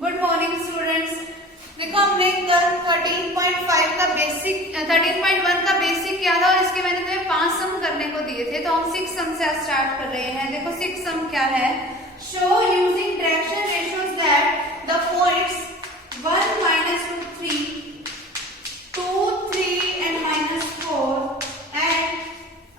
Good morning students. देखो हमने कल 13.1 का बेसिक किया था और इसके मैंने तुम्हें 5 सम करने को दिए थे, तो हम 6 सम से स्टार्ट कर रहे हैं। देखो 6 सम क्या है। Show using direction ratios that the points 1, -2, 3, 2, 3 and -4 and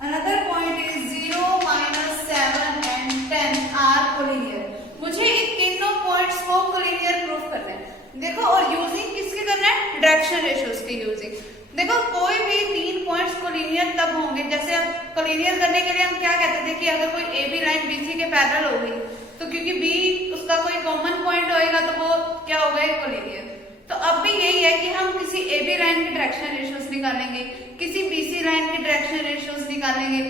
another point is 0, -7 and 10 are collinear। मुझे इन तीनों पॉइंट्स को कोलिनियर प्रूफ करना है। देखो और यूजिंग किसके करना है, डायरेक्शन रेशियोज की यूजिंग। देखो कोई भी 3 पॉइंट्स कोलिनियर तब होंगे, जैसे अब कोलिनियर करने के लिए हम क्या कहते थे कि अगर कोई ए बी लाइन बीसी के पैरेलल हो गई तो क्योंकि बी उसका कोई कॉमन पॉइंट होएगा तो वो क्या हो गए, कोलिनियर। तो अब भी यही है कि हम किसी ए बी लाइन की डायरेक्शन रेशियोज निकालेंगे, किसी बीसी लाइन की डायरेक्शन रेशियोज निकालेंगे।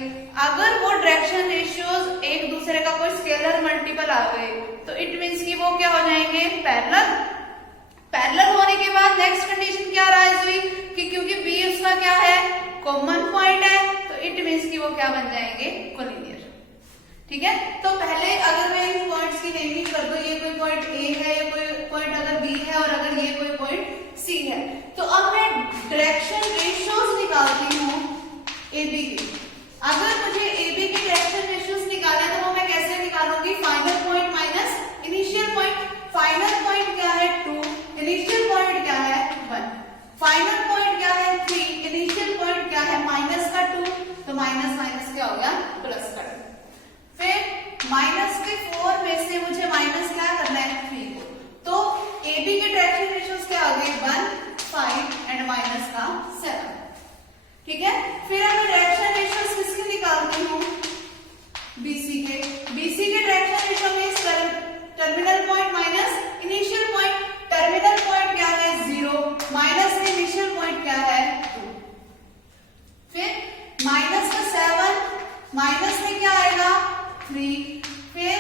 अगर वो डायरेक्शन रेशियोज एक दूसरे का कोई स्केलर मल्टीपल आ गए तो इट मींस कि वो क्या हो जाएंगे, पैरेलल। पैरेलल होने के बाद नेक्स्ट कंडीशन क्या राइज हुई कि क्योंकि बी उसका क्या है, कॉमन पॉइंट है, तो इट मींस कि वो क्या बन जाएंगे, कोलिनियर। ठीक है, तो पहले अगर मैं इन पॉइंट्स की नेमिंग कर दूं, ये कोई पॉइंट ए है, ये कोई पॉइंट अगर बी है और अगर ये कोई पॉइंट सी है, तो अब मैं डायरेक्शन रेशियोज निकालती हूँ ए बी की। अगर मुझे ए बी की डायरेक्शन रेशियोज निकालना है तो वो मैं कैसे निकालूंगी, final point minus initial point. Final point क्या है 2, इनिशियल पॉइंट क्या है 1। फाइनल पॉइंट क्या है 3, इनिशियल पॉइंट क्या है माइनस का 2, तो माइनस माइनस क्या हो गया, प्लस का 2। फिर माइनस के 4 में से मुझे माइनस क्या करना है, 3 को। तो ए बी के डायरेक्शन रेशियोज क्या हो गए, 1, 5 एंड माइनस का 7। ठीक है, फिर मैं डायरेक्शन रेशियोज किसके निकालती हूँ, बीसी के। बीसी के डायरेक्शन रेशियो में terminal point minus initial point. Terminal point क्या है 0, माइनस में इनिशियल पॉइंट क्या है 2। फिर माइनस का 7, माइनस में क्या आएगा 3। फिर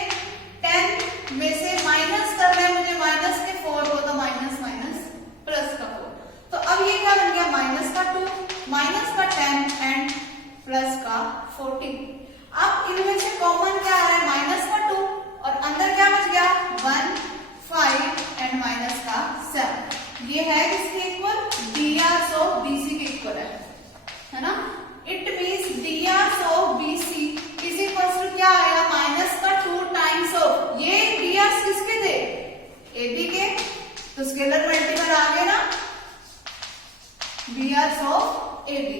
10 में से माइनस करना है मुझे माइनस के 4 को, तो माइनस माइनस प्लस का 4। तो अब ये क्या बन गया, माइनस का 2, माइनस का 10 एंड प्लस का 14। अब इनमें से कॉमन क्या आ रहा है, माइनस का 2 और अंदर क्या बच गया 1, 5 एंड माइनस का 7। ये है किसके इक्वल, dr ऑफ bc के इक्वल है ना। It means dr of bc is equal to क्या आएगा, माइनस का 2 टाइम्स ऑफ ये dr किसके थे, ab के, तो स्केलर मल्टीपल आ गए ना, dr of ab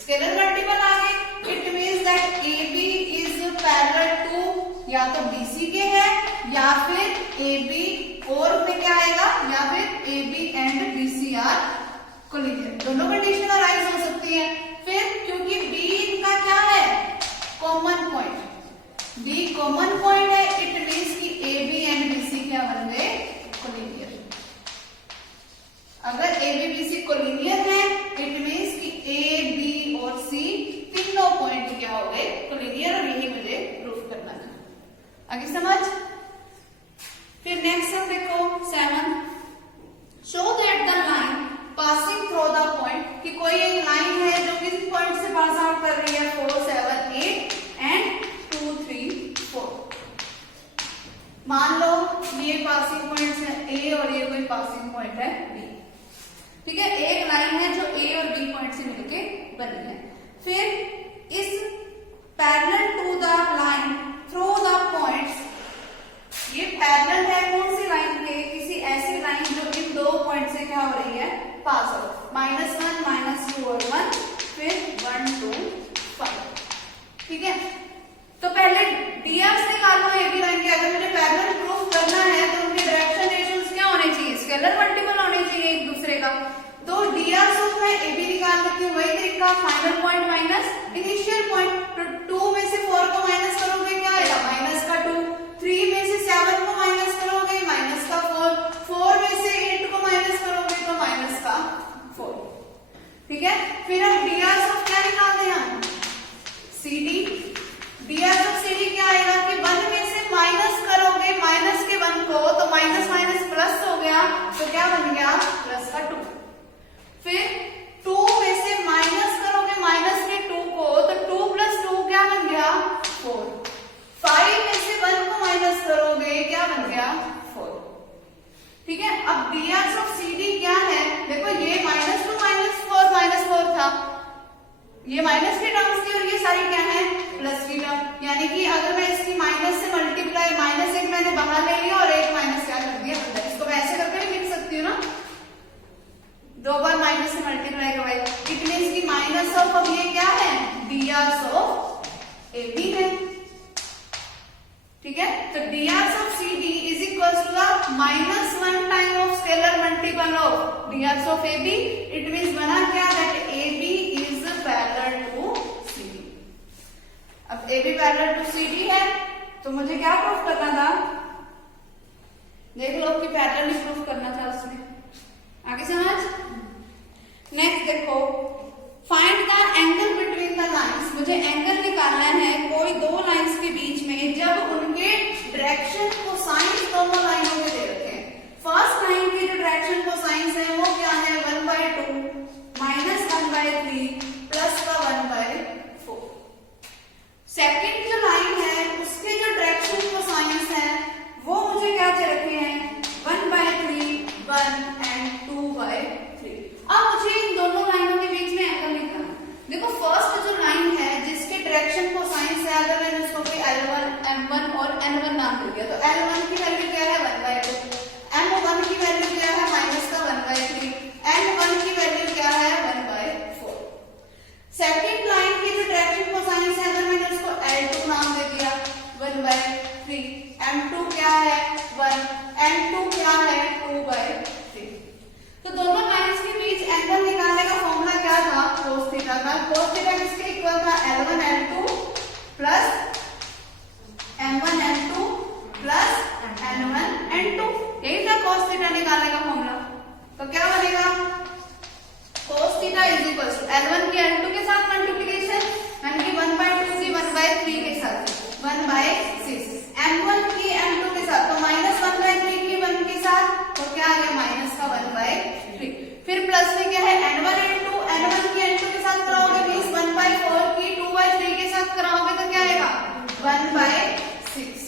scalar multiple आ गए। It means that ab is parallel to या तो bc के है या फिर ab और में क्या आएगा, या फिर ab and bc are collinear. दोनों कंडीशन अराइज हो सकती है। फिर क्योंकि b इनका क्या है, common point, b common point है, इट मींस कि ab एंड bc क्या बन गए, कोलिनियर। अगर ab bc कोलिनियर है इट मींस कि a b और c तीनों पॉइंट क्या हो गए, कोलिनियर। और यही मुझे प्रूफ करना था। आगे समझ। फिर नेक्स्ट सब देखो 7। Show that the line passing through the point, कि कोई एक लाइन है जो किस पॉइंट से पास आउट कर रही है, 4, 7, 8 एंड 2, 3, 4। मान लो ये पासिंग पॉइंट्स है ए और ये कोई पासिंग पॉइंट है बी। ठीक है, एक लाइन है जो ए और बी पॉइंट से मिलके बनी है। फिर इस parallel to the line through the points, ये पैरेलल है कौन सी लाइन के, किसी ऐसी लाइन जो इन दो पॉइंट से क्या हो रही है, पास आउट, -1, -2 और 1, फिर 1, 2, 5। ठीक है, तो पहले dr निकालो ए बी लाइन के। अगर मुझे पैरेलल प्रूफ करना है तो उनके डायरेक्शन रेशियोज क्या होने चाहिए, स्केलर मल्टीपल होने चाहिए एक दूसरे का। तो dr से मैं ए बी निकाल लेती हूँ, वही तरीका, final point minus initial point. तो 2 में से 4 को माइनस करोगे क्या आएगा, माइनस का 2। 3 में से 7 को माइनस करोगे, माइनस का 4। 4 में से 8 को माइनस करोगे तो माइनस का 4। ठीक है, फिर हम dr ऑफ क्या निकालते हैं, हम cd। dr ऑफ cd क्या आएगा कि 1 में से माइनस करोगे माइनस के 1 को, तो माइनस माइनस प्लस हो गया, तो क्या बन गया, प्लस का 2। फिर 2 में से माइनस करोगे माइनस के 2 को, तो 2 प्लस 2 क्या बन गया, 4। 5 में से 1 को माइनस करोगे क्या बन गया, 4। ठीक है। ये माइनस की टर्म्स थी और ये सारी क्या है, प्लस की टर्म। यानी कि अगर मैं इसकी माइनस से मल्टीप्लाई, माइनस एक मैंने बाहर ले लिया और एक माइनस क्या कर दिया अंदर, इसको मैं ऐसे करके भी लिख सकती हूँ ना, दो बार माइनस से मल्टीप्लाई करवाई। इट मींस की माइनस ऑफ, अब ये क्या है, dr ऑफ AB है, ठीक है। तो dr of CD is equal to the minus 1 time of scalar multiple of dr of AB। It means बना क्या, that AB is parallel to CD। अब AB पैरेलल टू CD है तो मुझे क्या प्रूफ करना था, देख लो कि पैरेलल ही प्रूफ करना था उसमें, आगे समझ। नेक्स्ट देखो, find the angle between the lines. मुझे एंगल निकालना है कोई दो लाइंस के बीच में जब उनके डायरेक्शन कोसाइंस दोनों लाइनों के दे रखे हैं। फर्स्ट लाइन के जो डायरेक्शन कोसाइंस है वो क्या है, 1/2 माइनस 1/3 प्लस का 1/4। सेकंड जो लाइन है उसके जो डायरेक्शन कोसाइंस है वो मुझे क्या दे रखे हैं, 1/3 1 एंड 2/3। अब मुझे इन दोनों लाइनों के बीच में एंगल निकालना। देखो फर्स्ट जो लाइन है जिसके डायरेक्शन कोसाइंस है, अगर मैंने उसको कोई L1 M1 और N1 नाम दे दिया तो L1 की वैल्यू क्या है, 1/2, M1 की वैल्यू क्या है, माइनस का 1/3, N1 की वैल्यू क्या है, 1/4। सेकंड लाइन की जो डायरेक्शन कोसाइंस है, अगर मैंने उसको L2 नाम दे दिया 1/3, M2 क्या है 1, N2 क्या है 2/3। तो दोनों लाइंस के बीच एंगल निकालने का फॉर्मूला क्या था, cos थीटा का। cos थीटा किसके इक्वल था, L1 L2 plus M1 M2 plus N1 N2, यही था cos थीटा निकालने का फॉर्मूला। तो क्या बनेगा, cos theta is equal to L1 की L2 के साथ मल्टीप्लिकेशन, यानी कि 1/2 की 1/3 के साथ 1/6, M1 की M2 के साथ तो माइनस 1/3 की 1 के साथ तो क्या आ गया, माइनस का 1/3। फिर प्लस में क्या है, N1 N2, N1 की N2 के साथ कराओगे मींस 1/4 की 2/3 के साथ कराओगे तो क्या आएगा, 1/6,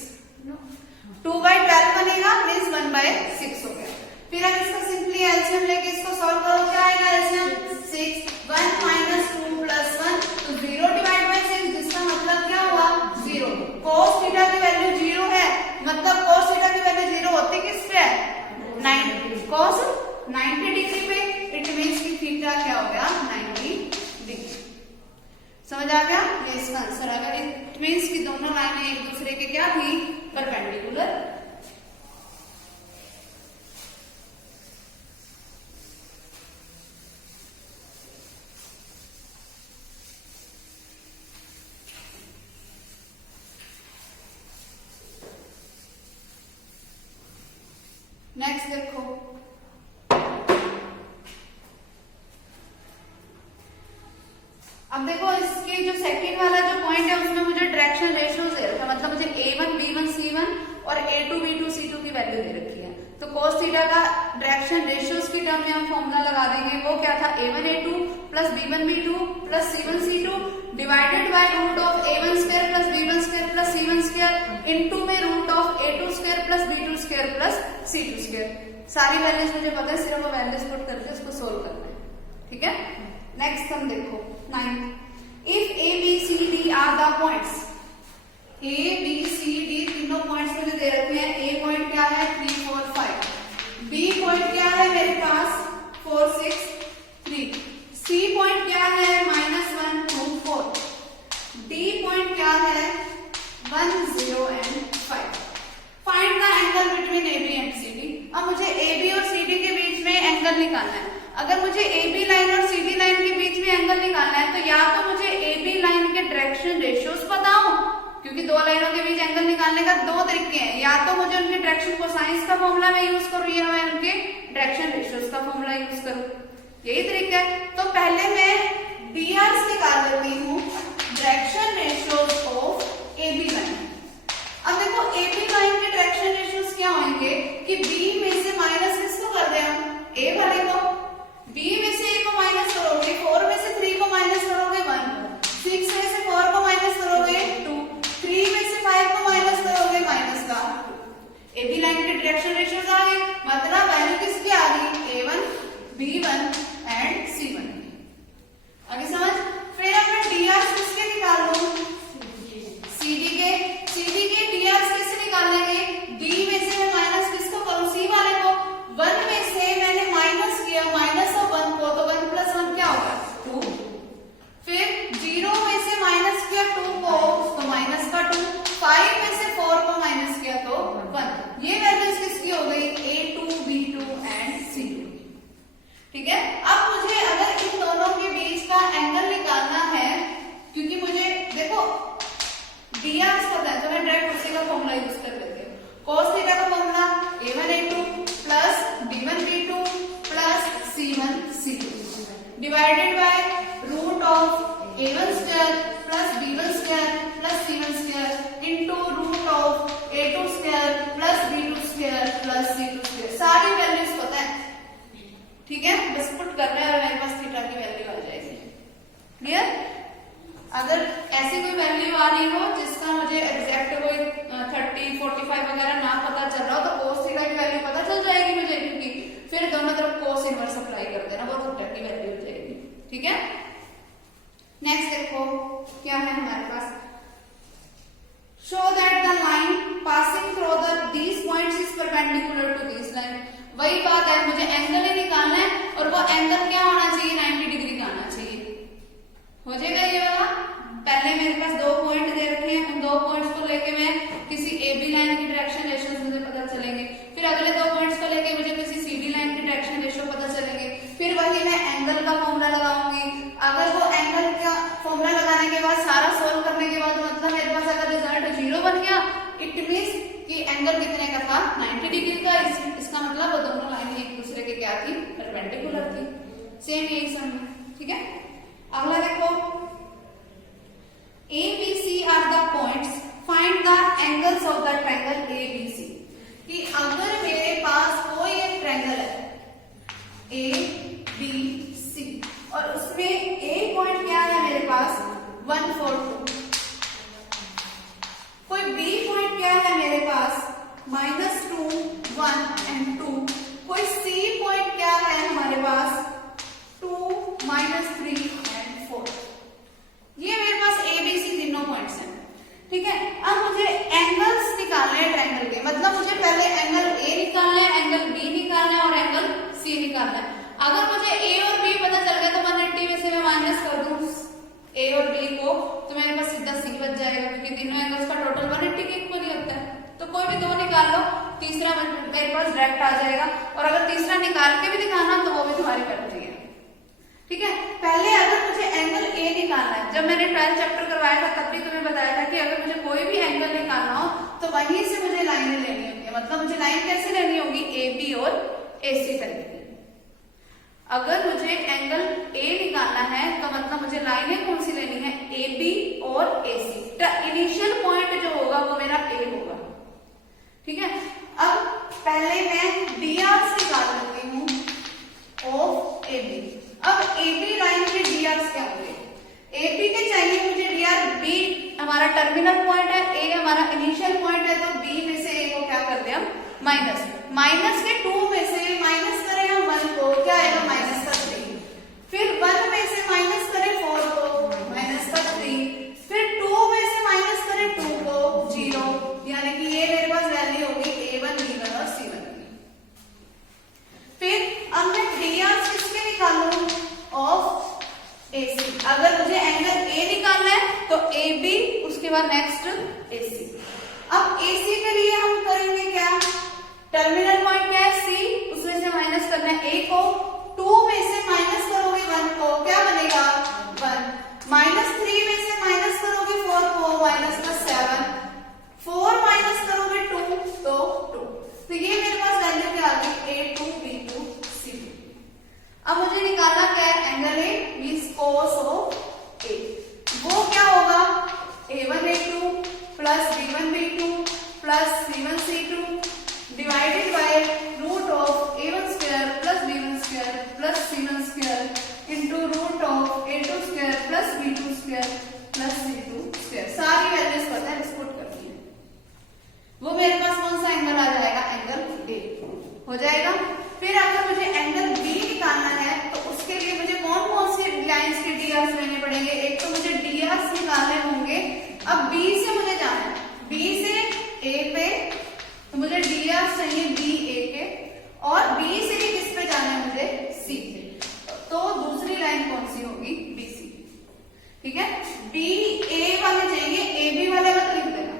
2/12 बनेगा मींस 1/6 हो गया। फिर अगर इसका सिंपली एलसीएम लेके इसको सॉल्व करो, क्या आएगा एलसीएम, 6 1 माइनस 2 प्लस 1 तो 0 डिवाइड बाय 6, जिसका मतलब क्या हुआ, 0। cos थीटा की वैल्यू 0 है, मतलब cos थीटा की वैल्यू 0 होती किस पे है, 9 cos 90 डिग्री पे। इट मींस कि थीटा क्या हो गया, 90 डिग्री। समझ आ गया, ये इसका आंसर आ गया। इट मींस कि दोनों लाइनें एक दूसरे के क्या थी, परपेंडिकुलर। नेक्स्ट देखो, अब देखो इसके जो सेकंड वाला जो पॉइंट है उसमें मुझे डायरेक्शन रेशियोज दे रखा है, मतलब मुझे A1 B1 C1 और A2 B2 C2 की वैल्यू दे रखी है। तो cos थीटा का डायरेक्शन रेशियोज की टर्म में हम फॉर्मूला लगा देंगे, वो क्या था, A1 A2 plus B1 B2 plus C1 C2 divided by root of A1 square plus B1 square plus C1 square into में root of A2 square plus B2 square plus C2 square. सारी values मुझे पता है, सिर्फ वो values put करके उसको solve करना है, ठीक है। नेक्स्ट हम देखो 9, if A B C D are the points, A B C D तीनों पॉइंट्स मुझे दे रखे हैं। A पॉइंट क्या है, 3 4 5, B पॉइंट क्या है मेरे पास 4 6 3, C पॉइंट क्या है -1 2 4, D पॉइंट क्या है 1 0 and 5। Find the angle between AB and CD। अब मुझे AB और CD के बीच में एंगल निकालना है। अगर मुझे AB लाइन और CD लाइन के बीच में एंगल निकालना है तो या तो मुझे AB लाइन के डायरेक्शन रेशियोज पता हो, क्योंकि दो लाइनों के बीच एंगल निकालने का दो तरीके हैं, या तो मुझे उनके डायरेक्शन कोसाइंस का फॉर्मूला मैं यूज करूं या मैं उनके डायरेक्शन रेशियोज का फॉर्मूला यूज करूं, यही तरीका है। तो पहले मैं DRs निकाल लेती हूँ, direction ratios of AB line. अब देखो AB लाइन के डायरेक्शन रेशियोज क्या होंगे कि B में से माइनस किसको कर दें हम, A वाले को, B में से A को माइनस करोगे, 4 में से 3 को माइनस करोगे 1, 6 में से 4 को माइनस करोगे 2, 3 में से 5 को माइनस करोगे माइनस का 2। AB लाइन के डायरेक्शन रेशियोज आ गए, मतलब वैल्यू किसकी आ गई, A1 B1 एंड C1। आगे समझ। फिर हम ठीक है। नेक्स्ट देखो क्या है हमारे पास, show that the line passing through these points is perpendicular to this line. वही बात है, मुझे एंगल ही निकालना है और वो एंगल क्या होना चाहिए, 90 डिग्री का आना चाहिए। हो जाएगा ये वाला। पहले मेरे पास 2 पॉइंट दे रखे हैं, उन 2 पॉइंट्स को लेके मैं किसी ए बी लाइन की डायरेक्शन रेशियो मुझे पता चलेंगे, फिर अगले 2 पॉइंट्स को लेके मुझे किसी सी डी लाइन की डायरेक्शन रेशियो पता चलेंगे, फिर वही मैं एंगल का फॉर्मूला लगाऊंगी। अगर वो एंगल का फॉर्मूला लगाने के बाद सारा सोल्व करने के बाद मतलब मेरे पास अगर रिजल्ट 0 बन गया, इट मींस कि एंगल कितने का था, 90 डिग्री का। इसका मतलब वो दोनों लाइन एक दूसरे के क्या थी, परपेंडिकुलर थी। सेम यही सम है, ठीक है। अगला देखो, A B C are the points, find the angles of the triangle A B C। कि अगर मेरे पास कोई एक ट्रायंगल है A B C और उसमें A पॉइंट क्या है मेरे पास 1 4 2, कोई B पॉइंट क्या है मेरे पास -2 1 and 2, कोई C पॉइंट क्या है हमारे पास 2 -3 and 4। ये मेरे पास ए बी सी तीनों पॉइंट्स हैं, ठीक है। अब मुझे एंगल्स निकालने हैं ट्रायंगल के, मतलब मुझे पहले एंगल ए निकालना है, एंगल बी निकालना है और एंगल सी निकालना है। अगर मुझे ए और बी पता चल गया तो 180 में से मैं माइनस कर दूं ए और बी को, तो मेरे पास सीधा सी बच जाएगा, क्योंकि तीनों एंगल्स का टोटल 180 के इक्वल ही होता है। तो कोई भी 2 निकाल लो, तीसरा मेरे पास डायरेक्ट आ जाएगा, और अगर तीसरा निकाल के भी दिखाना तो वो भी तुम्हारी करती है, ठीक है। पहले अगर मुझे एंगल ए निकालना है, जब मैंने 12th चैप्टर करवाया था तब भी तुम्हें बताया था कि अगर मुझे कोई भी एंगल निकालना हो तो वहीं से मुझे लाइनें लेनी होगी। मतलब मुझे लाइन कैसे लेनी होगी, ए बी और ए सी तरीके। अगर मुझे एंगल ए निकालना है तो मतलब मुझे लाइनें कौन सी लेनी है, ए बी और ए सी। इनिशियल पॉइंट जो होगा वो मेरा ए होगा, ठीक है। अब पहले मैं डी आर निकाल लेती हूँ ऑफ ए बी। अब AB लाइन के डीआर क्या होंगे, AB के चाहिए मुझे डीआर, B हमारा टर्मिनल पॉइंट है, A हमारा इनिशियल पॉइंट है, तो B में से A को क्या कर दिया माइनस के 2 में से माइनस करें हम 1 को, क्या आएगा -3, फिर 1 में से माइनस करें 4 को -3, फिर 2 में से माइनस करें 2 को 0, यानी कि ये मेरे पास वैल्यू होगी A1 B1 और C1 की। फिर अब मैं डीआर किसके निकालूं, ऑफ AC। अगर मुझे एंगल A निकालना है तो AB, उसके बाद नेक्स्ट AC। अब AC के लिए हम करेंगे क्या, टर्मिनल पॉइंट क्या है C, उसमें से माइनस करना है A को, 2 में से माइनस करोगे 1 को, क्या बनेगा 1, -3 में से माइनस करोगे 4 को, -7, 4 माइनस करोगे 2 तो 2। तो ये मेरे पास वैल्यू क्या आ गई, A2 B2 C2। अब मुझे निकालना क्या है, angle A means cos of A. वो क्या होगा, A1 A2 plus B1 B2 plus C1 C2 divided by root of A1 square plus B1 square plus C1 square into root of A2 square plus B2 square plus C2 square. सारी values पता है, dispute करनी है। वो मेरे पास कौन सा angle आ जाएगा, एंगल ए हो जाएगा। फिर अगर मुझे एंगल बी निकालना है तो उसके लिए मुझे कौन कौन से लाइंस के डीआर लेने पड़ेंगे, एक तो मुझे डीआर निकालने होंगे। अब बी से मुझे जाना है, बी से ए पे, तो मुझे डीआर चाहिए बी ए के, और बी से भी किस पे जाना है मुझे, सी पे। तो दूसरी लाइन कौन सी होगी, बी सी, ठीक है। बी ए वाले चाहिए, ए बी वाले मत लिख देना।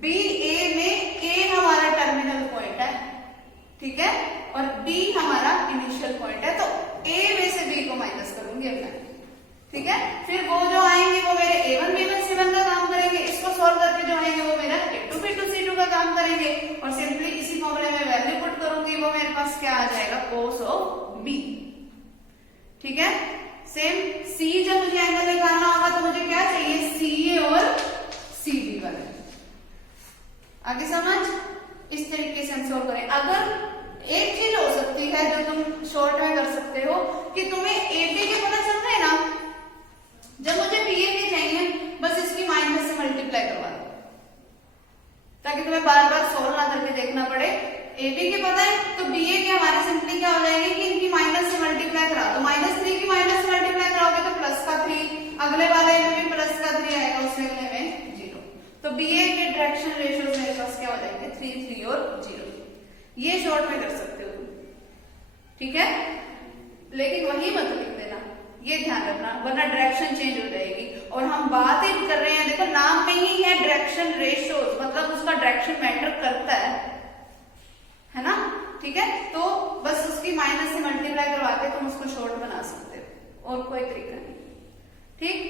बी ए में ए हमारा टर्मिनल पॉइंट है, ठीक है, और B हमारा इनिशियल पॉइंट है, तो A में से B को माइनस करूंगी अपना, ठीक है। फिर वो जो आएंगे वो मेरे A1 B1 C1 का काम करेंगे, इसको सॉल्व करके जो आएंगे वो मेरा A2 B2 C2 का काम करेंगे, और सिंपली इसी फॉर्मूले में वैल्यू पुट करूंगी, वो मेरे पास क्या आ जाएगा, कोस ऑफ B, ठीक है। सेम C जब मुझे एंगल निकालना होगा तो मुझे क्या चाहिए, CA और CB वाले। आगे समझ, इस तरीके से हम सोल्व करें। अगर एक चीज हो सकती है जो तुम शॉर्ट में कर सकते हो कि तुम्हें AB के पता चल रहे हैं ना, जब मुझे BA के चाहिए बस इसकी माइनस से मल्टीप्लाई करवा दो, ताकि तुम्हें बार बार सोल्व ना करके देखना पड़े, AB के पता है, तो BA के हमारे सिंपली क्या हो जाएंगे कि इनकी माइनस से मल्टीप्लाई करा, तो -3 की माइनस से मल्टीप्लाई कराओगे तो प्लस का 3, अगले वाले में भी प्लस का 3 आएगा, उससे अगले में 0। तो BA के डायरेक्शन रेशियोज मेरे पास क्या हो जाएंगे 3, 3 और 0। ये शॉर्ट में कर सकते हो तुम, ठीक है, लेकिन वही मत लिख देना, ये ध्यान रखना, वरना डायरेक्शन चेंज हो जाएगी। और हम बात ही कर रहे हैं, देखो नाम में ही है डायरेक्शन रेशियोज, मतलब उसका डायरेक्शन मैटर करता है ना, ठीक है। तो बस उसकी माइनस से मल्टीप्लाई करवा के तुम उसको शॉर्ट बना सकते हो, और कोई तरीका नहीं, ठीक।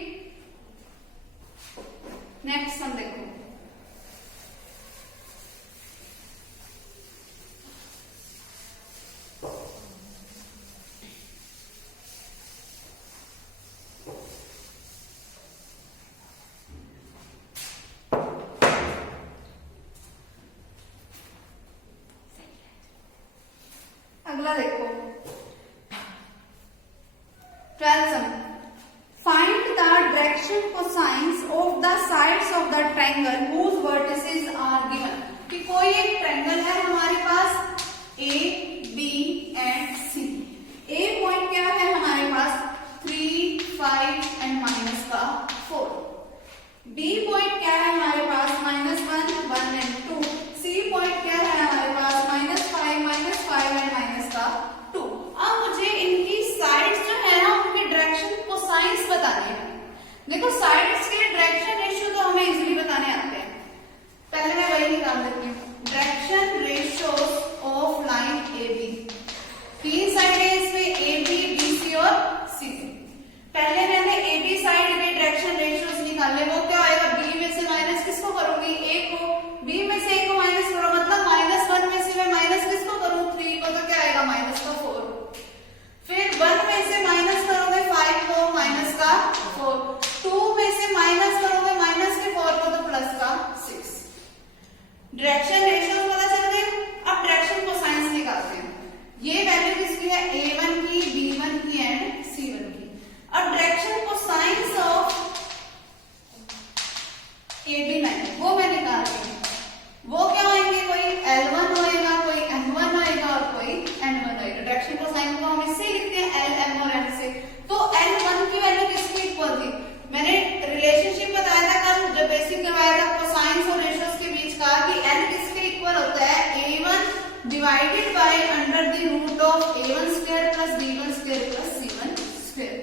नेक्स्ट हम देखो, अगला देखो 12th sum, find the direction cosines of the sides of the triangle whose vertices are given. कि कोई एक ट्रायंगल है हमारे पास A, B and C। A point क्या है हमारे पास 3, 5 एंड माइनस का 4। B पॉइंट क्या है हमारे पास -1, 1 एंड 2। C पॉइंट क्या है हमारे पास -5 एंड माइनस का 2। अब मुझे इनकी साइड्स जो है ना उनके डायरेक्शन कोसाइंस बताने हैं। देखो साइड्स के डायरेक्शन रेशियो तो हमें इजीली बताने आते हैं, पहले मैं वही निकाल देती हूँ। Direction ratios of line AB, 3 side है इसमें AB, BC और CC। पहले मैंने AB साइड के डायरेक्शन रेशियोज निकाले, वो क्या होएगा, B में से माइनस किसको करूंगी, A को, B में से A को माइनस करो, मतलब -1 में से मैं माइनस किसको करूं, 3 को, तो क्या आएगा माइनस का 4। फिर 1 में से माइनस करोगे 5 को, माइनस का 4। 2 में से माइनस करोगे माइनस के 4 को, तो प्लस का 6। डायरेक्शन रेशियो पता चल गए। अब डायरेक्शन कोसाइंस निकालते हैं। ये वैल्यू किसकी है, A1 की, B1 की एंड C1 की। अब direction cosines of AB line वो मैं निकाल रही हूँ। वो क्या होंगे, कोई L1 होएगा, कोई M1 होएगा और कोई N1 होएगा। डायरेक्शन कोसाइन को हम इससे लिखते हैं L, M और N से। तो L1 की वैल्यू किसकी इक्वल थी, मैंने रिलेशनशिप बताया था कल जब बेसिक करवाया था कोसाइंस और रेशियोज के बीच का, कि L किसके इक्वल होता है, A1 divided by under the root of A1 square plus B1 square plus C1 square.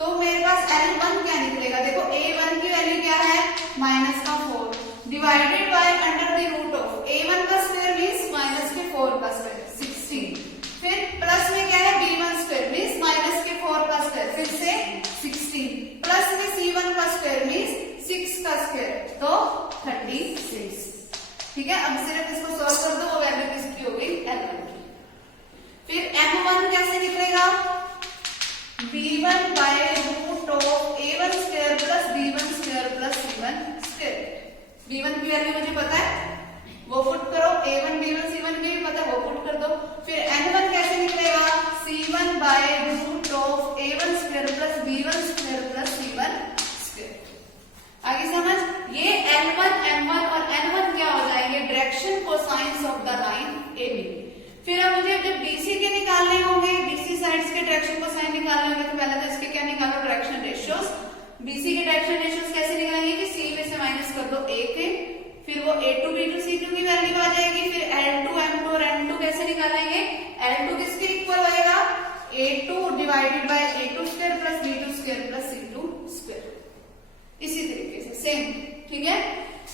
तो मेरे पास L1 क्या निकलेगा, देखो A1 की वैल्यू क्या है, माइनस का 4 divided by under the root of A1 का स्क्वायर मींस माइनस के 4 का स्क्वायर 16। फिर प्लस में क्या है, B1 स्क्वायर मींस माइनस के 4 का स्क्वायर, फिर से 16 प्लस में C1 का स्क्वायर मींस 6 का स्क्वायर, तो 36। ठीक है, अब सिर्फ इसको सॉल्व कर दो, वो वैल्यू किसकी हो गई, L1 की। फिर M1 कैसे निकलेगा, B1 by root of A1 square plus B1 square plus C1 square. B1 की वैल्यू मुझे पता है, वो पुट करो, A1 B1 C1 की भी पता है, वो पुट कर दो। फिर N1 कैसे निकलेगा, C1 by root of A1 square plus B1 square plus C1 square. आगे समझ, ये L1, M1 और N1 क्या हो जाएंगे, direction cosines of the line AB। फिर अब मुझे जब BC के निकालने होंगे, BC साइड्स के डायरेक्शन कोसाइन निकालने होंगे, तो पहले तो इसके क्या निकालो, डायरेक्शन रेशियोज। BC के डायरेक्शन रेशियोज कैसे निकालेंगे, कि C में से माइनस कर दो A के, फिर वो A2 B2 C2 की वैल्यू आ जाएगी। फिर L2 M2 और N2 कैसे निकालेंगे, L2 किसके इक्वल होएगा, A2 divided by A2 square plus B2 square plus C2 square. इसी तरीके से सेम, ठीक है।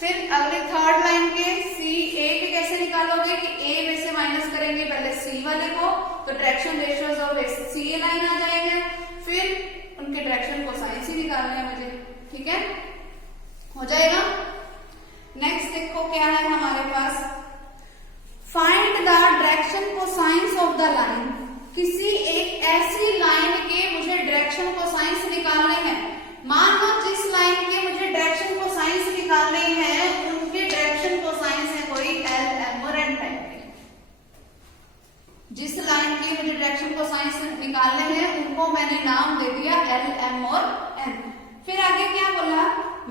फिर अगले थर्ड लाइन के CA के कैसे निकालोगे, कि A में से माइनस करेंगे पहले C वाले को, तो direction ratios of CA line आ जाएगा। फिर उनके डायरेक्शन कोसाइंस ही निकालना है मुझे, ठीक है, हो जाएगा। नेक्स्ट देखो क्या है हमारे पास, find the direction cosines of the line. किसी एक ऐसी लाइन के मुझे डायरेक्शन कोसाइंस निकालने हैं। मान लो जिस लाइन के मुझे डायरेक्शन कोसाइंस निकालने हैं, उनके डायरेक्शन कोसाइंस है कोई L, M और N टाइप के। जिस लाइन के मुझे डायरेक्शन कोसाइंस निकालने हैं, उनको मैंने नाम दे दिया L, M और N। फिर आगे क्या बोला,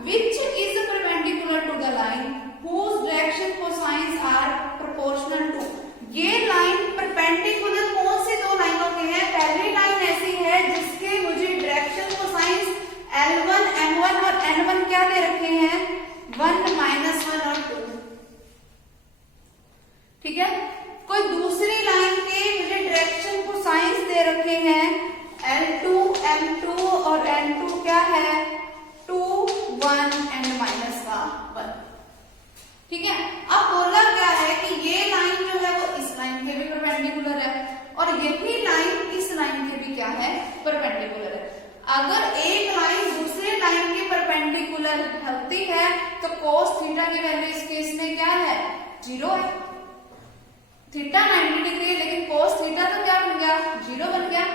which is perpendicular to the line whose direction cosines are proportional to ठीक है। कोई दूसरी लाइन के मुझे डायरेक्शन को साइंस दे रखे हैं, L2, M2 और N2 क्या है 2, 1 एंड माइनस का 1। ठीक है। अब बोला क्या है कि ये लाइन जो है वो इस लाइन के भी परपेंडिकुलर है और यही लाइन इस लाइन के भी क्या है परपेंडिकुलर है। अगर एक लाइन दूसरे लाइन के परपेंडिकुलर होती है तो cos थीटा की वैल्यू इस केस में क्या है 0 है। थीटा 90 डिग्री है लेकिन cos थीटा तो क्या बन गया 0 बन गया।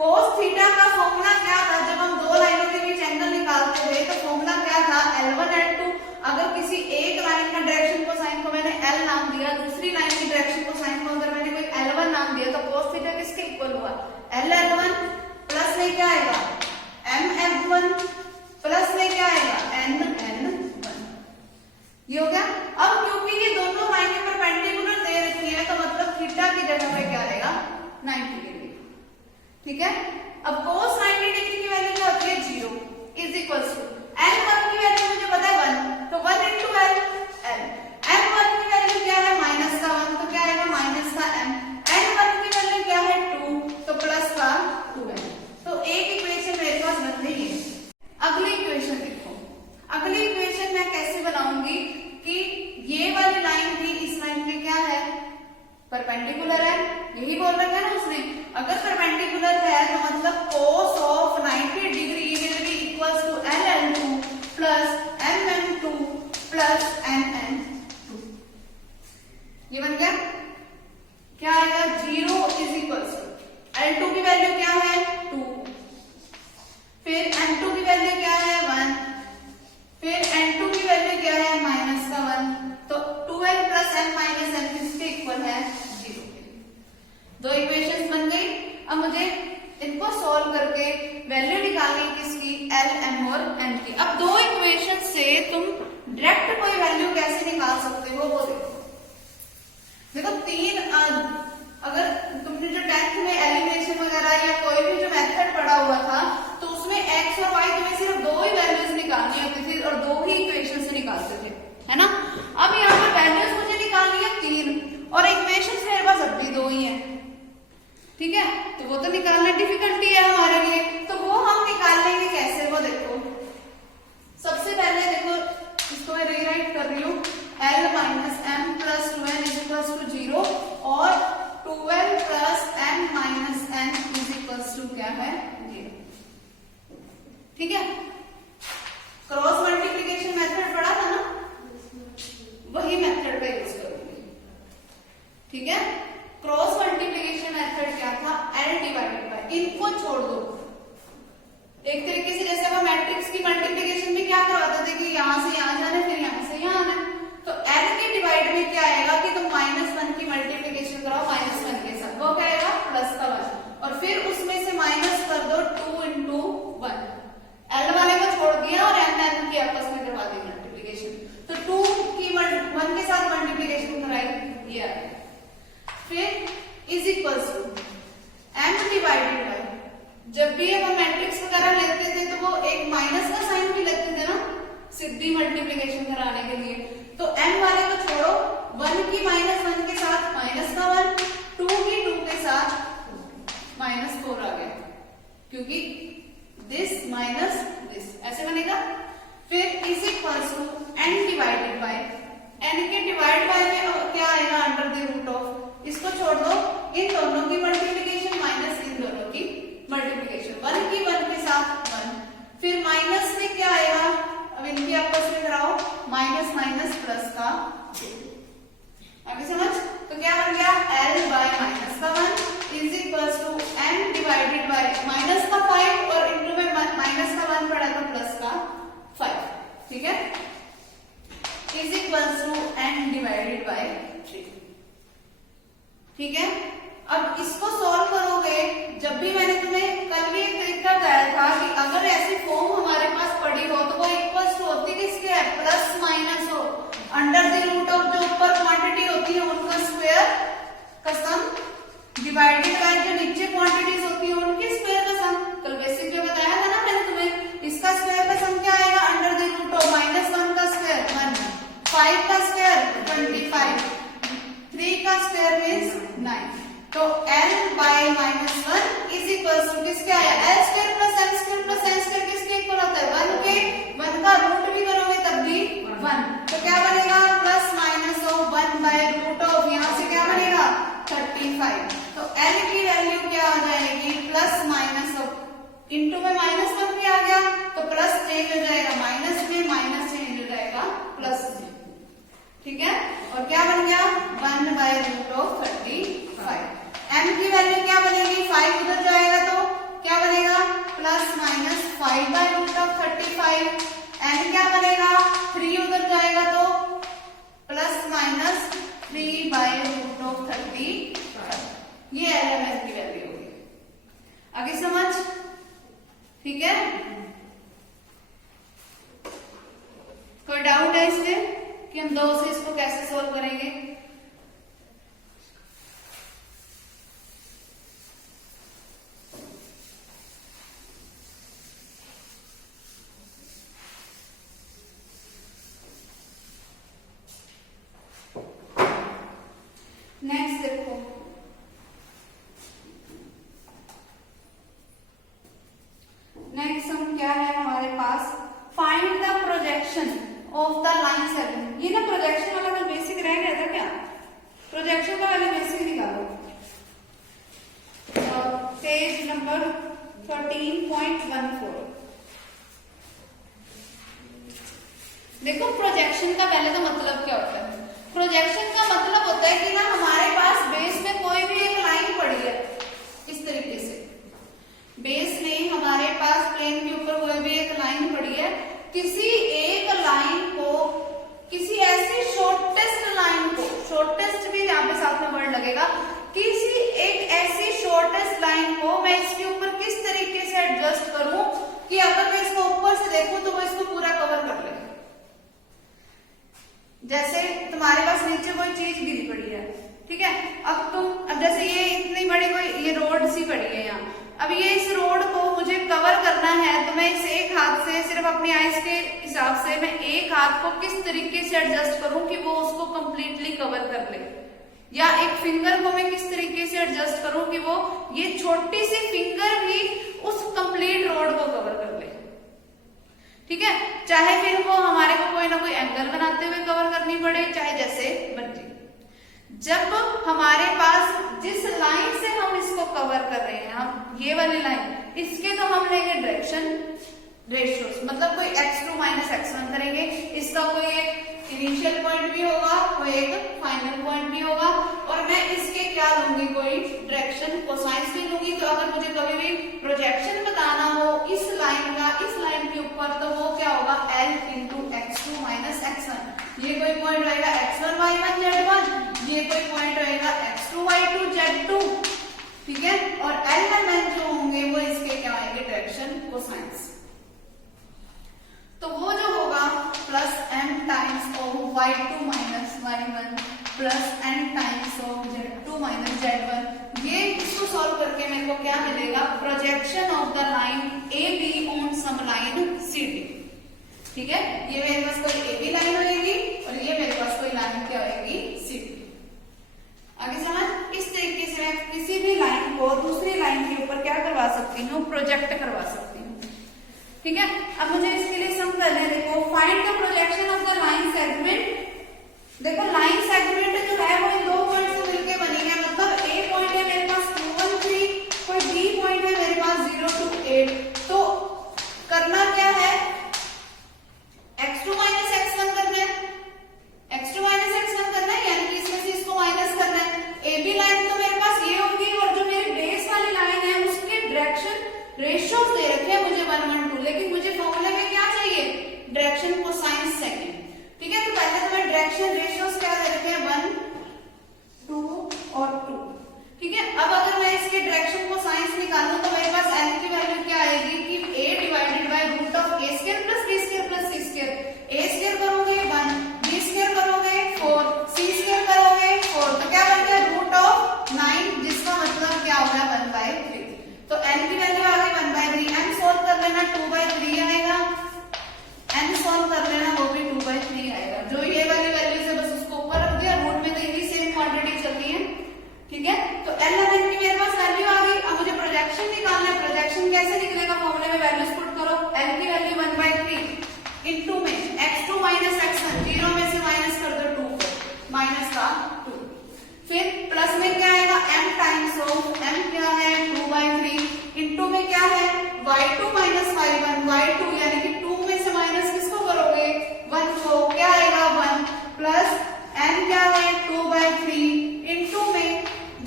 cos थीटा का फॉर्मूला क्या था, जब हम दो लाइनों के बीच एंगल निकालते थे तो फॉर्मूला क्या था L1 L2। अगर किसी एक लाइन का डायरेक्शन कोसाइन को मैंने L नाम दिया, दूसरी लाइन की डायरेक्शन कोसाइन को अगर मैंने कोई L1 नाम दिया तो cos थीटा किसके इक्वल हुआ LL1 प्लस में क्या आएगा MF1 प्लस में क्या आएगा NN1। ये हो गया। अब क्योंकि ये दोनों लाइनें परपेंडिकुलर दे रखी है तो मतलब थीटा की जगह पे क्या रहेगा 90 डिग्री। ठीक है। अब cos 90 डिग्री की वैल्यू क्या होती है 0 इज इक्वल टू L1 की वैल्यू मुझे पता है 1 तो 1 into L M1 की वैल्यू क्या है माइनस का 1 तो क्या आएगा माइनस का M। N1 की वैल्यू क्या है 2 तो प्लस का 2M। तो एक इक्वेशन मेरे पास बन रही है। अगली इक्वेशन देखो, अगली इक्वेशन मैं कैसे बनाऊंगी कि ये वाली लाइन भी इस लाइन पे क्या है परपेंडिकुलर है, यही बोल रखा है ना उसने। अगर परपेंडिकुलर है तो मतलब cos of 90 degree will be equals to LL2 plus MM2 plus NN2। ये बन गया। क्या आएगा 0 इज इक्वल्स टू L2 की वैल्यू क्या है 2, फिर M2 की वैल्यू क्या है 1, फिर N2 की वैल्यू क्या है माइनस का 1 तो 2L plus M minus N किसके इक्वल है 0। दो इक्वेशंस बन गई। अब मुझे इनको सॉल्व करके वैल्यू निकालनी किसकी L, M और N की। अब दो इक्वेशन से तुम डायरेक्ट कोई वैल्यू कैसे निकाल सकते हो वो देखो। तीन अगर तुमने जो 10th में एलिमिनेशन वगैरह या कोई भी जो मेथड पढ़ा हुआ था तो उसमें x और y तुम्हें सिर्फ दो ही वैल्यूज निकालनी होती थी और दो ही इक्वेशन से निकालते थे, है ना। अब यहाँ पर वैल्यूज मुझे निकालनी है 3 और इक्वेशन मेरे पास अब भी 2 ही है। ठीक है। तो वो तो निकालना डिफिकल्टी है हमारे लिए, तो वो हम निकाल लेंगे कैसे वो देखो। सबसे पहले देखो इसको मैं रीराइट कर रही हूँ L minus M plus 2N is equals to 0 और 2L plus M minus N is equals to क्या है 0। ठीक है। क्रॉस मल्टीप्लिकेशन मेथड पढ़ा था ना, वही मेथड का यूज करूंगी। ठीक है। क्रॉस मल्टीप्लिकेशन मेथड क्या था L डिवाइडेड बाय, इनको छोड़ दो। एक तरीके से जैसे हम मैट्रिक्स की मल्टीप्लिकेशन भी क्या करवाते थे कि यहां से यहां जाना फिर यहां से यहां आना, तो L के डिवाइड में क्या आएगा कि तुम -1 की मल्टीप्लिकेशन कराओ -1 के साथ, वो क्या आएगा प्लस का 1 और फिर उसमें से माइनस कर दो 2 into 1। L वाले को छोड़ दिया और M N की आपस में करवा दी मल्टीप्लिकेशन, तो 2 की 1 के साथ मल्टीप्लिकेशन कराई ये। फिर is equals to M divided by, जब भी हम मैट्रिक्स वगैरह लेते थे तो वो एक माइनस का साइन भी लेते थे ना सीधी मल्टीप्लिकेशन कराने के लिए, तो M वाले को छोड़ो 1 की -1 के साथ माइनस का 1, 2 की 2 के साथ -4 आ गया क्योंकि दिस माइनस दिस ऐसे बनेगा। फिर is equals to N divided by, N के डिवाइड बाय में क्या आएगा अंडर द रूट ऑफ, इसको छोड़ दो, इन दोनों की मल्टीप्लिकेशन माइनस इन दोनों की मल्टीप्लिकेशन, 1 की 1 के साथ 1, फिर माइनस में क्या आएगा, अब इनकी आपस में कराओ माइनस माइनस प्लस का 2। आगे समझ, तो क्या बन गया L बाय माइनस का 1 is equals to N divided by minus का 5 और इंटू में माइनस का 1 पड़ा था प्लस का 5। ठीक है। Is equals to N divided by 3। ठीक है। अब इसको सॉल्व करोगे, जब भी मैंने तुम्हें कल भी एक तरीका बताया था कि अगर ऐसी फॉर्म हमारे पास पड़ी हो तो वो इक्वल्स टू होती किसके है प्लस माइनस हो, अंडर द रूट ऑफ जो ऊपर क्वांटिटी होती है उनका स्क्वायर का सम डिवाइडेड बाय जो नीचे क्वांटिटीज होती है उनके स्क्वायर का सम। कल बेसिक में बताया था ना मैंने तुम्हें, इसका स्क्वायर का सम क्या आएगा अंडर द रूट ऑफ -1 का स्क्वायर 1, 5 का स्क्वायर 25, 3 का तो l by -1 is equal to किसके आया, l square plus m square plus n square किसके इक्वल होता है 1 के, 1 का रूट भी करोगे तब भी 1, तो क्या बनेगा plus minus of 1 by root of, यहाँ से क्या बनेगा 35, तो l की वैल्यू क्या आ जाएगी प्लस माइनस ऑफ इंटू में -1 भी आ गया तो प्लस चेंज हो जाएगा माइनस में, माइनस चेंज हो जाएगा प्लस में, ठीक है, और क्या बन गया 1 बाय रूट ऑफ 35, m की वैल्यू क्या बनेगी 5 उधर जाएगा तो क्या बनेगा plus minus 5 by root of 35, n क्या बनेगा 3 उधर जाएगा तो plus minus 3 by root of 35, ये एलएमएन की वैल्यू होगी। आगे समझ, ठीक है, कोई डाउट है इसमें कि हम 2 से इसको कैसे सोल्व करेंगे? नेक्स्ट देखो, नेक्स्ट सम क्या है हमारे पास, find the projection of the line segment. ये ना प्रोजेक्शन वाला तो बेसिक रह गया था क्या, प्रोजेक्शन का वाला बेसिक निकालो। पेज नंबर 13.14 देखो, प्रोजेक्शन का पहले तो मतलब क्या होता है, प्रोजेक्शन का मतलब होता है कि ना हमारे पास बेस में कोई भी एक लाइन पड़ी है, इस तरीके से बेस में हमारे पास प्लेन के ऊपर कोई भी एक लाइन पड़ी है, किसी एक लाइन को, किसी ऐसी शॉर्टेस्ट लाइन को, शॉर्टेस्ट भी यहाँ पे साथ में वर्ड लगेगा, किसी एक ऐसी शॉर्टेस्ट लाइन को मैं इसके ऊपर किस तरीके से एडजस्ट करूं कि अगर मैं इसको ऊपर से देखूं तो वो इसको पूरा कवर कर ले। जैसे तुम्हारे पास नीचे कोई चीज गिरी पड़ी है, ठीक है, अब जैसे ये इतनी बड़ी कोई ये रोड सी पड़ी है यहाँ, अब ये इस रोड को मुझे कवर करना है तो मैं इस एक हाथ से, सिर्फ अपनी आइज के हिसाब से मैं एक हाथ को किस तरीके से एडजस्ट करूं कि वो उसको कंप्लीटली कवर कर ले, या एक फिंगर को मैं किस तरीके से एडजस्ट करूं कि वो ये छोटी सी फिंगर भी उस कंप्लीट रोड को कवर कर ले, ठीक है, चाहे फिर वो हमारे को कोई ना कोई एंगल बनाते हुए कवर करनी पड़े, चाहे जैसे मर्जी। जब हमारे पास जिस लाइन से हम इसको कवर कर रहे हैं, हम ये वाली लाइन, इसके तो हम लेंगे डायरेक्शन रेशियोस, मतलब कोई x2 माइनस x1 करेंगे, इसका कोई एक इनिशियल पॉइंट भी होगा, कोई एक फाइनल पॉइंट भी होगा, और मैं इसके क्या लूंगी, कोई डायरेक्शन कोसाइंस भी लूंगी। तो अगर मुझे कभी भी प्रोजेक्शन बताना हो इस लाइन का इस लाइन के ऊपर, तो वो क्या होगा l into x2 minus x1, ये कोई पॉइंट रहेगा x1 y1 z1, ये कोई पॉइंट रहेगा x2 y2 z2, ठीक है, और एलिमेंट जो होंगे वो इसके क्या आएंगे डायरेक्शन कोसाइंस, तो वो जो होगा plus m times of y2 minus y1 plus n times of z2 minus z1, ये इसको सॉल्व करके मेरे को क्या मिलेगा, projection of the line AB on some line CD, ठीक है, ये मेरे पास कोई AB लाइन होगी और ये मेरे पास कोई लाइन क्या होगी CD। आगे समझ, इस तरीके से मैं किसी भी लाइन को दूसरी लाइन के ऊपर क्या करवा सकती हूँ, प्रोजेक्ट करवा सकती हूँ, ठीक है। अब मुझे इसके लिए सम करना है, देखो find the projection of the line segment. देखो लाइन सेगमेंट जो है वो इन दो पॉइंट से मिलकर बनी है, मतलब ए पॉइंट है मेरे पास 2 1 3, कोई बी पॉइंट है मेरे पास 0 2 8, तो करना क्या है, x2 माइनस x1 करना है, x2 माइनस x1 करना है, यानी कि इसमें से इसको माइनस करना है। ए बी लाइन तो मेरे पास ये होगी, और जो मेरी बेस वाली लाइन है उसके डायरेक्शन रेशियोज दे रखे हैं मुझे 1 1 2, लेकिन मुझे फॉर्मूले में क्या चाहिए, डायरेक्शन कोसाइंस सेकंड, ठीक है। तो पहले तो मैं डायरेक्शन रेशियोज क्या दे रखे हैं 1 2 और 2, ठीक है। अब अगर मैं इसके डायरेक्शन कोसाइंस निकालूं तो मेरे पास n की वैल्यू क्या आएगी कि a divided by root of a square plus b square plus c square, a square करोगे 1, b स्क्वायर करोगे 4, c स्क्वायर करोगे 4, तो क्या बन गया रूट ऑफ 9, जिसका मतलब क्या हो गया 1/3, तो n की वैल्यू आ गई 1/3, n सॉल्व कर लेना 2/3 आएगा, n सॉल्व कर लेना वो भी 2/3 आएगा, जो ये वाली वैल्यू से बस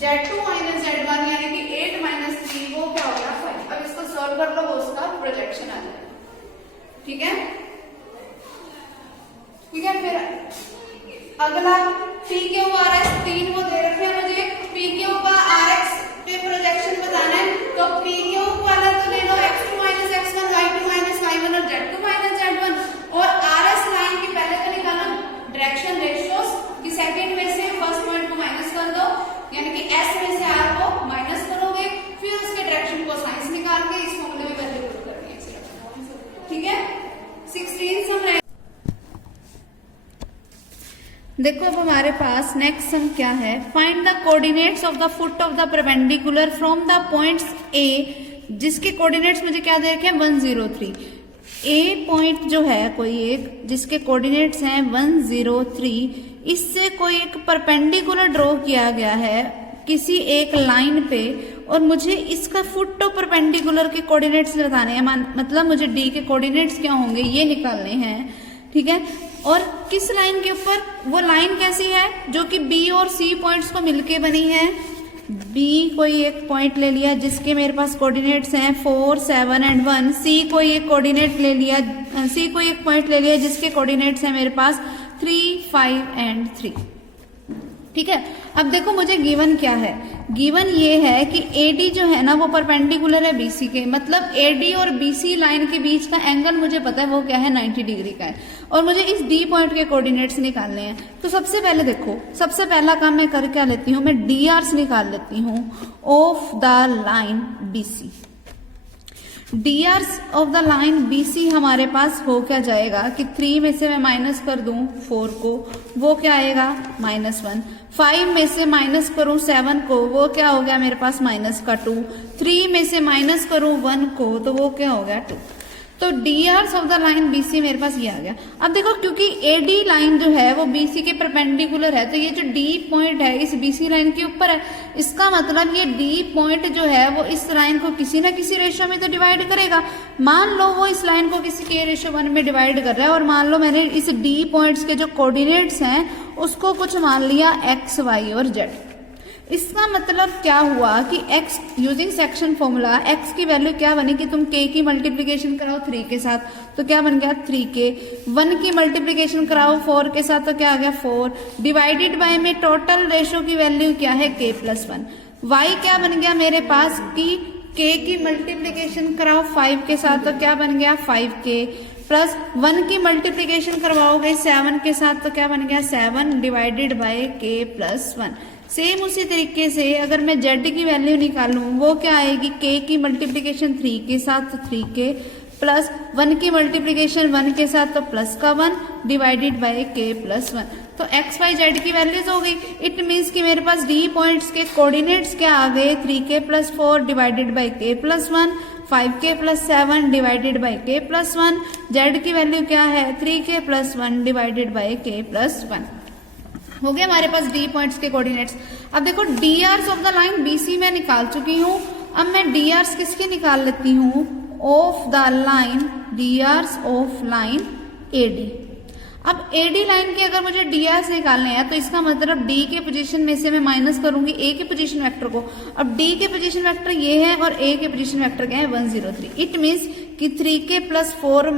Z2 माइनस Z1 यानी कि 8 माइनस 3 वो क्या हो गया 5। अब इसको सॉल्व कर लो, वो उसका प्रोजेक्शन आ जाएगा। ठीक है, ठीक है। फिर अगला पी क्यू आर एस 3 वो दे रखे हैं मुझे, पी क्यू का आर एक्स पे प्रोजेक्शन बताना है। तो पी क्यू वाला तो ले लो x2 minus x1, y2 minus y1 और z2 माइनस z1। और आर एस लाइन की पहले तो निकालना डायरेक्शन रेशियोज कि सेकंड में से फर्स्ट पॉइंट को माइनस कर दो, यानी कि एस में से आर को माइनस करोगे, फिर उसके डायरेक्शन को साइंस निकाल के इस फॉर्मूले में वैल्यू पुट करनी है सिर्फ। ठीक है, 16 सम। देखो अब हमारे पास नेक्स्ट सम क्या है, find the coordinates of the foot of the perpendicular from the points A, जिसके कोऑर्डिनेट्स मुझे क्या दे रखे हैं 103। ए पॉइंट जो है कोई एक जिसके कोऑर्डिनेट्स हैं 103, इससे कोई एक परपेंडिकुलर ड्रॉ किया गया है किसी एक लाइन पे, और मुझे इसका फुट ऑफ परपेंडिकुलर के कोऑर्डिनेट्स बताने हैं। मतलब मुझे डी के कोऑर्डिनेट्स क्या होंगे ये निकालने हैं। ठीक है, और किस लाइन के ऊपर, वो लाइन कैसी है जो कि बी और सी पॉइंट्स को मिलके बनी है। बी कोई एक पॉइंट ले लिया जिसके मेरे पास कोऑर्डिनेट्स हैं 4, 7 एंड 1। सी कोई एक कोऑर्डिनेट ले लिया, सी कोई एक पॉइंट ले लिया जिसके कोऑर्डिनेट्स हैं मेरे पास 3, 5 एंड 3। ठीक है, अब देखो मुझे गिवन क्या है, गिवन ये है कि AD जो है ना वो परपेंडिकुलर है BC के, मतलब AD और BC लाइन के बीच का एंगल मुझे पता है वो क्या है 90 डिग्री का है, और मुझे इस D पॉइंट के कोऑर्डिनेट्स निकालने हैं। तो सबसे पहले देखो, सबसे पहला काम मैं कर क्या लेती हूँ, मैं DRs निकाल लेती हूँ of the line BC। DRs of the line BC हमारे पास हो क्या जाएगा कि 3 में से मैं माइनस कर दूं 4 को, वो क्या आएगा -1। 5 में से माइनस करूं 7 को, वो क्या हो गया मेरे पास -2। 3 में से माइनस करूं 1 को, तो वो क्या हो गया 2। तो DRs of the line BC मेरे पास ये आ गया। अब देखो क्योंकि AD लाइन जो है वो BC के परपेंडिकुलर है, तो ये जो D पॉइंट है इस BC लाइन के ऊपर है, इसका मतलब ये D पॉइंट जो है वो इस लाइन को किसी ना किसी रेशियो में तो डिवाइड करेगा। मान लो वो इस लाइन को किसी के रेशियो 1 में डिवाइड कर रहा है, और मान लो मैंने इस D पॉइंट्स के जो कोऑर्डिनेट्स हैं उसको कुछ मान लिया x, y और z। इसका मतलब क्या हुआ कि x using section formula x की वैल्यू क्या बनी कि तुम k की मल्टीप्लिकेशन कराओ 3 के साथ, तो क्या बन गया 3k। 1 की मल्टीप्लिकेशन कराओ 4 के साथ, तो क्या आ गया 4। डिवाइडेड बाय में टोटल रेशियो की वैल्यू क्या है k+1। y क्या बन गया मेरे पास कि k की मल्टीप्लिकेशन कराओ 5 के साथ, तो क्या बन गया 5k, प्लस 1 की मल्टीप्लिकेशन करवाओगे 7 के साथ, तो क्या बन गया 7 डिवाइडेड बाय k+1। सेम उसी तरीके से अगर मैं z की वैल्यू निकालूं वो क्या आएगी, k की मल्टीप्लिकेशन 3 के साथ तो 3k, प्लस 1 की मल्टीप्लिकेशन 1 के साथ तो प्लस का 1 डिवाइडेड बाय k+1। तो x, y, z की वैल्यूज हो गई। इट मीन्स कि मेरे पास D पॉइंट्स के कोऑर्डिनेट्स क्या आ गए 3k+4 divided by k+1, 5k+7 divided by k+1। z की वैल्यू क्या है 3k+1 डिवाइडेड बाय k+1। हो गया हमारे पास D पॉइंट्स के कोऑर्डिनेट्स। अब देखो DRs of the line BC में निकाल चुकी हूँ, अब मैं DRs किसके निकाल लेती हूँ of the line, DRs of line AD। अब AD लाइन के अगर मुझे DRs निकालने हैं तो इसका मतलब D के पोजीशन में से मैं माइनस करूंगी A के पोजीशन वेक्टर को। अब D के पोजीशन वेक्टर ये है और A के पोजीशन वेक्टर क्या है 103। इट मीन्स कि 3k+4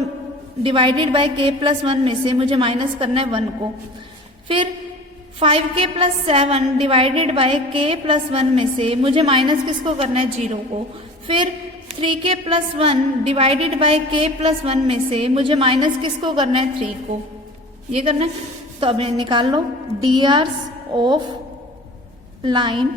डिवाइडेड बाय k+1 में से मुझे माइनस करना है 1 को, फिर 5k+7 डिवाइडेड बाय k+1 में से मुझे माइनस किसको करना है 0 को, फिर 3k+1 डिवाइडेड बाय k+1 में से मुझे माइनस किसको करना है 3 को, ये करना है। तो अब निकाल लो DRs ऑफ लाइन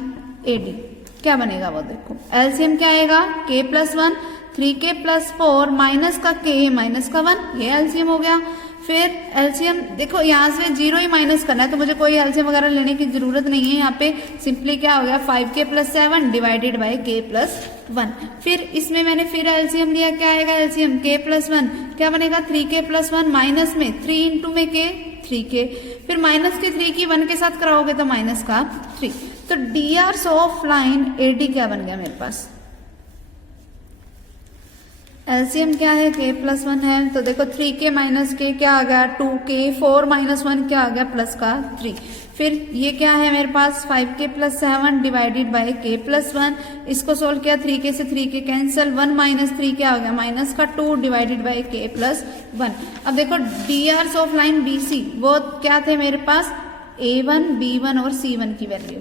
AD क्या बनेगा वो देखो, एलसीएम क्या आएगा k+1, 3k+4 माइनस का k माइनस का 1, ये एलसीएम हो गया। फिर एलसीएम देखो यहाँ से 0 ही माइनस करना है तो मुझे कोई एलसीएम वगैरह लेने की जरूरत नहीं है, यहाँ पे सिंपली क्या हो गया 5k+7 डिवाइडेड बाय k+1। फिर इसमें मैंने फिर एलसीएम लिया, क्या आएगा एलसीएम k+1 क्या बनेगा 3k+1 माइनस में 3 × में k 3k, फिर माइनस के 3 की 1 के साथ कराओगे तो माइनस का 3। तो DRs ऑफ लाइन AD क्या बन गया मेरे पास, एलसीएम क्या है k+1 है, तो देखो 3k माइनस k क्या आ गया 2k, 4 - 1 क्या आ गया प्लस का 3। फिर ये क्या है मेरे पास 5k + 7 डिवाइडेड बाय k + 1, इसको सोल्व किया 3k से 3k कैंसिल, 1 - 3 क्या हो गया -2 डिवाइडेड बाय k + 1। अब देखो DRs ऑफ लाइन BC वो क्या थे मेरे पास A1, B1 और C1 की वैल्यू,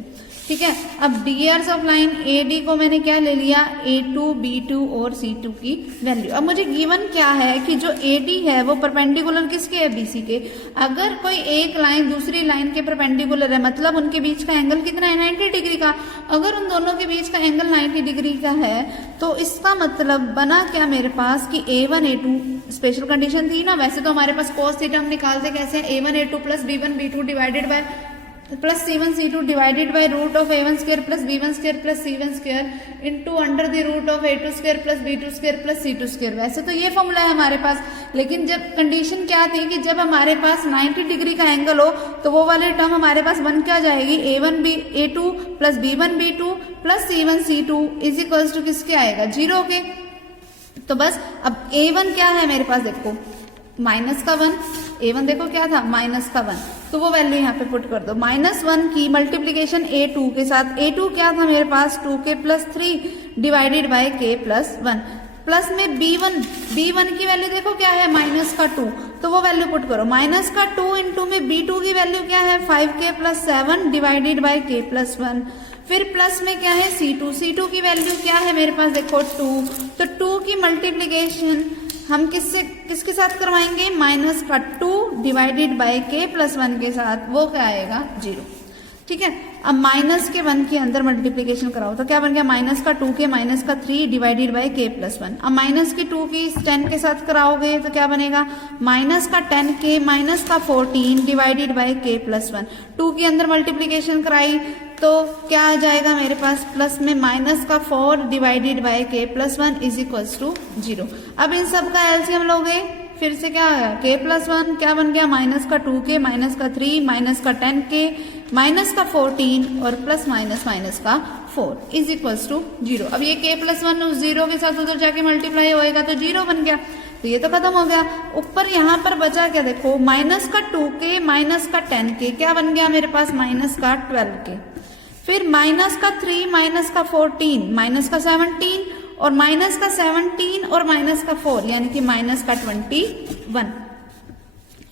ठीक है। अब DRs ऑफ लाइन AD को मैंने क्या ले लिया A2, B2 और C2 की वैल्यू। अब मुझे गिवन क्या है कि जो AD है वो परपेंडिकुलर किसके है BC के। अगर कोई एक लाइन दूसरी लाइन के परपेंडिकुलर है मतलब उनके बीच का एंगल कितना है 90 डिग्री का। अगर उन दोनों के बीच का एंगल 90 डिग्री का है तो इसका मतलब बना क्या मेरे पास कि A1 A2 स्पेशल कंडीशन थी ना। वैसे तो हमारे पास cos थीटा हम निकालते कैसे A1 A2 + B1 B2 divided by plus C1 C2 divided by root of A1² + B1² + C1² into under the root of A2² + B2² + C2²। वैसे तो ये फॉर्मूला है हमारे पास, लेकिन जब कंडीशन क्या थी कि जब हमारे पास 90 डिग्री का एंगल हो तो वो वाले टर्म हमारे पास बन क्या जाएगी A2 + B1 B2 + C1 C2 is equals to किसके आएगा 0 के। तो बस अब A1 क्या है मेरे पास देखो -1, A1 देखो क्या था -1, तो वो वैल्यू यहाँ पे पुट कर दो। -1 की मल्टीप्लीकेशन A2 के साथ, A2 क्या था मेरे पास 2k + 3 divided by k + 1 plus में B1 की वैल्यू देखो क्या है -2, तो वो वैल्यू पुट करो -2 इंटू में B2 की वैल्यू क्या है 5k + 7 डिवाइडेड बाय k + 1। फिर प्लस में क्या है C2 की वैल्यू क्या है मेरे पास देखो 2, तो 2 की मल्टीप्लीकेशन हम किसके साथ करवाएंगे -2 डिवाइडेड बाय k + 1 के साथ, वो क्या आएगा 0, ठीक है। अब -1 के अंदर मल्टीप्लीकेशन कराओ तो क्या बन गया -2 के -3 डिवाइडेड बाय k + 1। अब -2 की 10 के साथ कराओगे तो क्या बनेगा -10 के -14 डिवाइडेड बाय k + 1। 2 के अंदर मल्टीप्लीकेशन कराई तो क्या आ जाएगा मेरे पास प्लस में -4 divided by k + 1 is equals to 0। अब इन सब का एलसीएम लोगे फिर से क्या आया k + 1 क्या बन गया -2 के -3 -10 के -14 और प्लस -4 इज इक्वल्स टू 0। अब ये k + 1 उस 0 के साथ उधर जाके मल्टीप्लाई होएगा तो 0 बन गया, तो ये तो खत्म हो गया। ऊपर यहाँ पर बचा क्या देखो -2 के -10 के क्या बन गया मेरे पास -12 के, फिर -3 -14 -17 और -17 और -4 यानी कि -21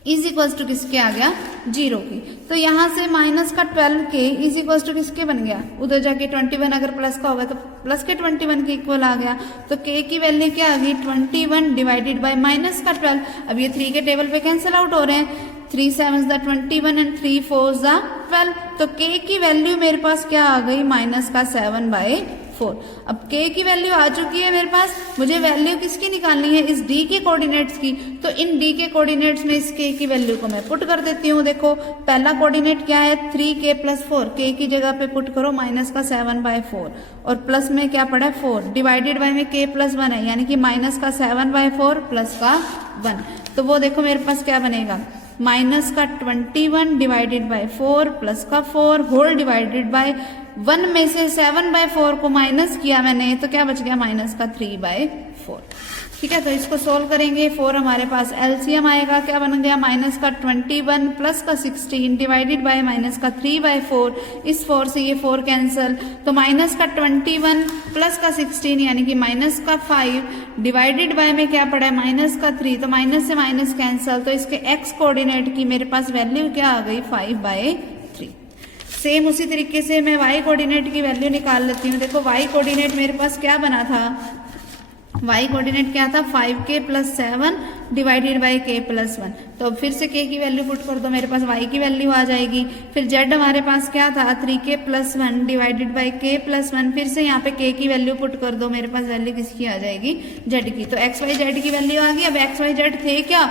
इज इक्वल्स टू किसके आ गया 0 की। तो यहाँ से -12 के इज इक्वल्स टू किसके बन गया, उधर जाके 21 अगर प्लस का होगा तो प्लस के 21 के इक्वल आ गया। तो k की वैल्यू क्या आ गई 21 डिवाइडेड बाय -12। अब ये 3 के टेबल पे कैंसिल आउट हो रहे हैं, 3 7s = 21 एंड 3 4s = 12। तो k की वैल्यू मेरे पास क्या आ गई -7/4। अब k की वैल्यू आ चुकी है मेरे पास, मुझे वैल्यू किसकी निकालनी है इस d के कोऑर्डिनेट्स की। तो इन d के कोऑर्डिनेट्स में इस k की वैल्यू को मैं पुट कर देती हूँ। देखो पहला कोऑर्डिनेट क्या है 3k + 4, k की जगह पे पुट करो -7/4 और प्लस में क्या पड़ा है 4 डिवाइडेड बाय में k + 1 है यानी कि -7/4 प्लस का 1। तो वो देखो मेरे पास क्या बनेगा -21 डिवाइडेड बाय 4 प्लस का 4 होल डिवाइडेड बाय 1 में से 7/4 को माइनस किया मैंने तो क्या बच गया -3/4। ठीक है, तो इसको सोल्व करेंगे। 4 हमारे पास एलसीएम आएगा, क्या बन गया -21 प्लस का 16 डिवाइडेड बाय -3/4। इस 4 से ये 4 कैंसल, तो -21 प्लस का 16 यानी कि -5 डिवाइडेड बाय में क्या पड़ा है -3, तो माइनस से माइनस कैंसल, तो इसके x कोऑर्डिनेट की मेरे पास वैल्यू क्या आ गई 5/3। सेम उसी तरीके से मैं y कोऑर्डिनेट की वैल्यू निकाल लेती हूँ। देखो y कोऑर्डिनेट मेरे पास क्या बना था, y कोऑर्डिनेट क्या था 5k + 7 डिवाइडेड बाय k + 1। तो अब फिर से k की वैल्यू पुट कर दो, मेरे पास y की वैल्यू आ जाएगी। फिर z हमारे पास क्या था 3k + 1 डिवाइडेड बाय k + 1। फिर से यहाँ पे k की वैल्यू पुट कर दो, मेरे पास वैल्यू किसकी आ जाएगी z की। तो x y z की वैल्यू आ गई। अब x y z थे क्या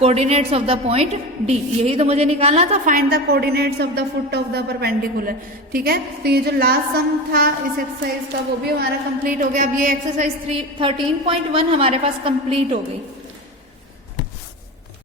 coordinates of the point D, यही तो मुझे निकालना था, find the coordinates of the foot of the perpendicular. ठीक है, तो ये जो लास्ट सम था इस एक्सरसाइज का वो भी हमारा कंप्लीट हो गया। अब ये एक्सरसाइज 13.1 हमारे पास कंप्लीट हो गई।